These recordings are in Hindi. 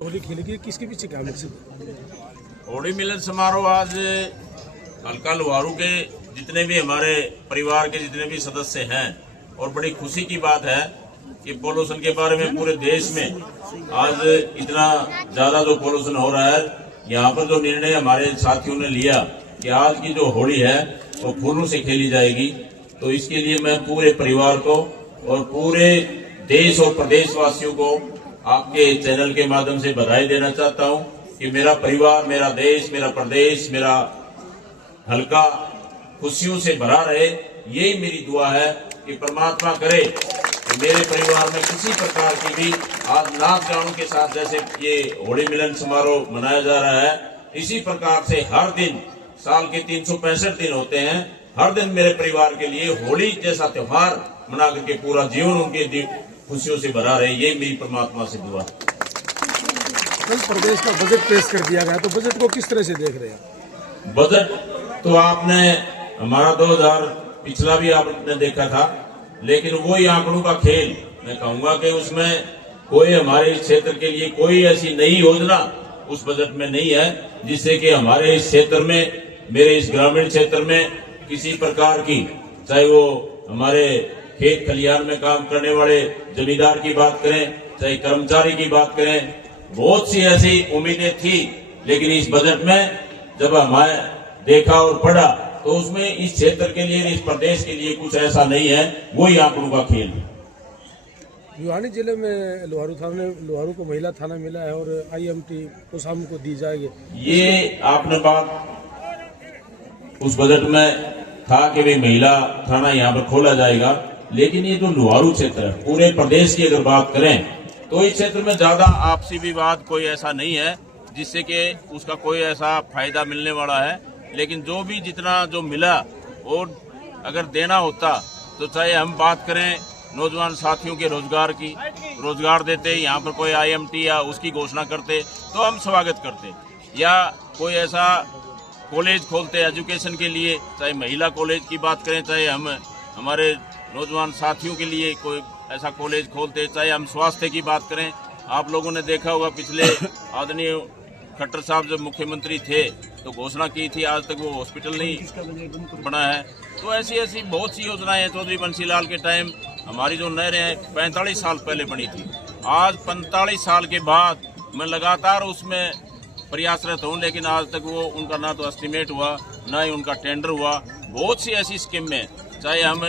होली खेलेगी, किसके पीछे क्या मकसद है? होली मिलन समारोह आज हल्का लोहारू के जितने भी हमारे परिवार के जितने भी सदस्य हैं, और बड़ी खुशी की बात है कि पोल्यूशन के बारे में पूरे देश में आज इतना ज्यादा जो पोल्यूशन हो रहा है, यहाँ पर जो निर्णय हमारे साथियों ने लिया कि आज की जो होली है वो फूलों से खेली जाएगी, तो इसके लिए मैं पूरे परिवार को और पूरे देश और प्रदेशवासियों को आपके चैनल के माध्यम से बधाई देना चाहता हूं कि मेरा परिवार, मेरा देश, मेरा प्रदेश, मेरा हल्का खुशियों से भरा रहे। यही मेरी दुआ है कि परमात्मा करे कि मेरे परिवार में किसी प्रकार की भी आज नाच गानों के साथ जैसे ये होली मिलन समारोह मनाया जा रहा है, इसी प्रकार से हर दिन साल के 365 दिन होते हैं, हर दिन मेरे परिवार के लिए होली जैसा त्योहार मना करके पूरा जीवन उनके खुशियों से भरा रहे। ये मेरी परमात्मा से दुआ। कल प्रदेश का बजट पेश कर दिया गया, तो बजट को किस तरह से देख रहे हैं? बजट तो आपने हमारा 2000 पिछला भी आपने देखा था, लेकिन वही आंकड़ों का खेल। मैं कहूंगा कि उसमें कोई हमारे इस क्षेत्र के लिए कोई ऐसी नई योजना उस बजट में नहीं है जिससे कि हमारे इस क्षेत्र में, मेरे इस ग्रामीण क्षेत्र में किसी प्रकार की, चाहे वो हमारे खेत खलिहान में काम करने वाले जमींदार की बात करें, चाहे कर्मचारी की बात करें, बहुत सी ऐसी उम्मीदें थी, लेकिन इस बजट में जब हमारे देखा और पढ़ा तो उसमें इस क्षेत्र के लिए, इस प्रदेश के लिए कुछ ऐसा नहीं है, वही आंकड़ों का खेल। भिवानी जिले में लोहारू को महिला थाना मिला है और IMT कोसाम को दी जाएगी। ये आपने बात उस बजट में था कि भी महिला थाना यहाँ पर खोला जाएगा, लेकिन ये जो लोहारू क्षेत्र है, पूरे प्रदेश की अगर बात करें तो इस क्षेत्र में ज्यादा आपसी विवाद कोई ऐसा नहीं है जिससे कि उसका कोई ऐसा फायदा मिलने वाला है। लेकिन जो भी जितना जो मिला और अगर देना होता तो चाहे हम बात करें नौजवान साथियों के रोजगार की, रोजगार देते, यहाँ पर कोई IMT या उसकी घोषणा करते तो हम स्वागत करते, या कोई ऐसा कॉलेज खोलते एजुकेशन के लिए, चाहे महिला कॉलेज की बात करें, चाहे हम हमारे नौजवान साथियों के लिए कोई ऐसा कॉलेज खोलते, चाहे हम स्वास्थ्य की बात करें। आप लोगों ने देखा होगा पिछले आदरणीय खट्टर साहब जब मुख्यमंत्री थे तो घोषणा की थी, आज तक वो हॉस्पिटल नहीं बना है। तो ऐसी ऐसी बहुत सी योजनाएं हैं। चौधरी बंसीलाल के टाइम हमारी जो नहरें हैं 45 साल पहले बनी थी, आज 45 साल के बाद मैं लगातार उसमें प्रयासरत हूँ, लेकिन आज तक वो उनका ना तो एस्टीमेट हुआ, ना ही उनका टेंडर हुआ। बहुत सी ऐसी स्कीमें, चाहे हम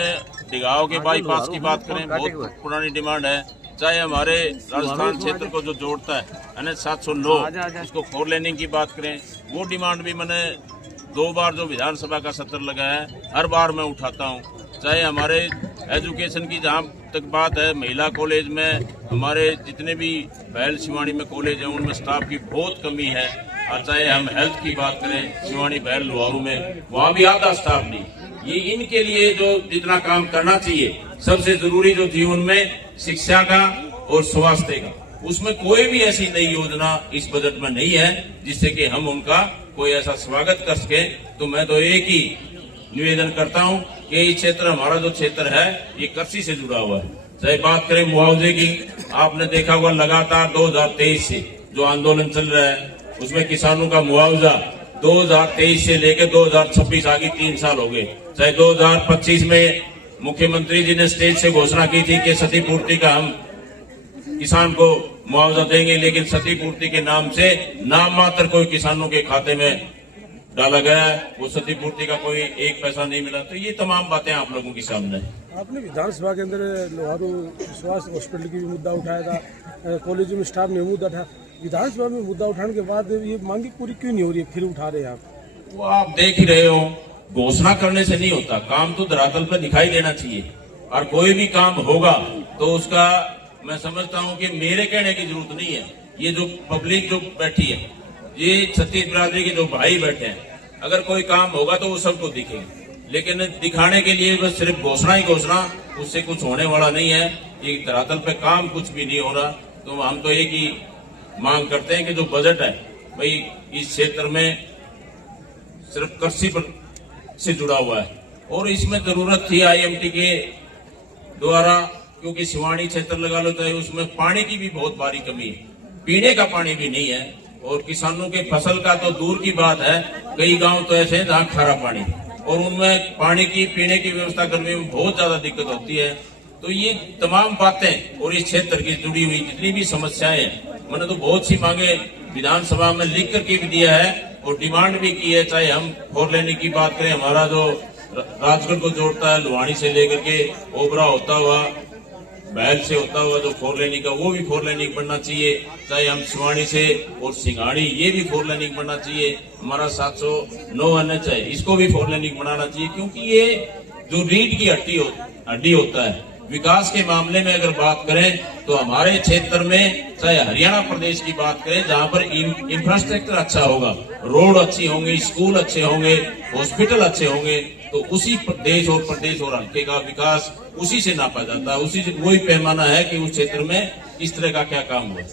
डिगांव के बाईपास की बात करें, बहुत पुरानी डिमांड है, चाहे हमारे राजस्थान क्षेत्र को जो जोड़ता है NH 709 उसको 4 लेनिंग की बात करें, वो डिमांड भी मैंने 2 बार जो विधानसभा का सत्र लगा है हर बार मैं उठाता हूँ। चाहे हमारे एजुकेशन की जहाँ तक बात है, महिला कॉलेज में हमारे जितने भी बहल शिवानी में कॉलेज है उनमें स्टाफ की बहुत कमी है, और चाहे हम हेल्थ की बात करें शिवानी बहल लोहारू में, वहाँ भी आधा स्टाफ नहीं। ये इनके लिए जो जितना काम करना चाहिए, सबसे जरूरी जो जीवन में शिक्षा का और स्वास्थ्य का, उसमें कोई भी ऐसी नई योजना इस बजट में नहीं है जिससे कि हम उनका कोई ऐसा स्वागत कर सके। तो मैं तो एक ही निवेदन करता हूं कि ये क्षेत्र, हमारा जो क्षेत्र है ये कृषि से जुड़ा हुआ है। चाहे बात करें मुआवजे की, आपने देखा होगा लगातार 2023 से जो आंदोलन चल रहा है उसमें किसानों का मुआवजा 2023 से लेकर 2026 आगे 3 साल हो गए। चाहे 2025 में मुख्यमंत्री जी ने स्टेज से घोषणा की थी कि क्षतिपूर्ति का हम किसान को मुआवजा देंगे, लेकिन क्षतिपूर्ति के नाम से नाम मात्र कोई किसानों के खाते में डाला गया है, वो क्षतिपूर्ति का कोई 1 पैसा नहीं मिला। तो ये तमाम बातें आप लोगों के सामने है। आपने विधानसभा के अंदर लोहारू स्वास्थ्य हॉस्पिटल की भी मुद्दा उठाया था, कॉलेज में स्टाफ ने मुद्दा था, विधानसभा में मुद्दा उठाने के बाद ये मांगी पूरी क्यों नहीं हो रही है, फिर उठा रहे हैं आप? वो आप देख ही रहे हो, घोषणा करने से नहीं होता, काम तो धरातल पर दिखाई देना चाहिए। और कोई भी काम होगा तो उसका मैं समझता हूं कि मेरे कहने की जरूरत नहीं है। ये जो पब्लिक जो बैठी है, ये छत्तीस बिरादरी के जो भाई बैठे हैं, अगर कोई काम होगा तो वो सबको दिखेगा, लेकिन दिखाने के लिए बस सिर्फ घोषणा ही घोषणा, उससे कुछ होने वाला नहीं है। ये धरातल पे काम कुछ भी नहीं हो रहा। तो हम तो एक ही मांग करते हैं कि जो बजट है भाई इस क्षेत्र में सिर्फ कृषि से जुड़ा हुआ है, और इसमें जरूरत थी IMT के द्वारा, क्योंकि शिवानी क्षेत्र लगा लो, चाहे उसमें पानी की भी बहुत भारी कमी है। पीने का पानी भी नहीं है। और किसानों के फसल का तो दूर की बात है, कई गांव तो ऐसे हैं जहां खारा पानी, और उनमें पानी की पीने की व्यवस्था करने में बहुत ज्यादा दिक्कत होती है। तो ये तमाम बातें और इस क्षेत्र की जुड़ी हुई जितनी भी समस्याएं हैं, मैंने तो बहुत सी मांगे विधानसभा में लिख करके भी दिया है और डिमांड भी की है। चाहे हम 4 लेन की बात करें, हमारा जो राजगढ़ को जोड़ता है लुहानी से लेकर के ओबरा होता हुआ, बैल से होता हुआ जो 4 लेनिंग का, वो भी 4 लेनिंग बनना चाहिए। चाहे हम सिवानी से और सिंगाड़ी, ये भी 4 लेनिंग बनना चाहिए। हमारा 709 NH है, इसको भी 4 लेनिंग बनाना चाहिए, क्योंकि ये जो रीढ़ की हड्डी होता है विकास के मामले में अगर बात करें तो हमारे क्षेत्र में, चाहे हरियाणा प्रदेश की बात करें, जहां पर इंफ्रास्ट्रक्चर अच्छा होगा, रोड अच्छी होंगी, स्कूल अच्छे होंगे, हॉस्पिटल अच्छे होंगे, तो उसी देश और हल्के का विकास उसी से नापा जाता है। उसी से वही पैमाना है कि उस क्षेत्र में इस तरह का क्या काम हुआ।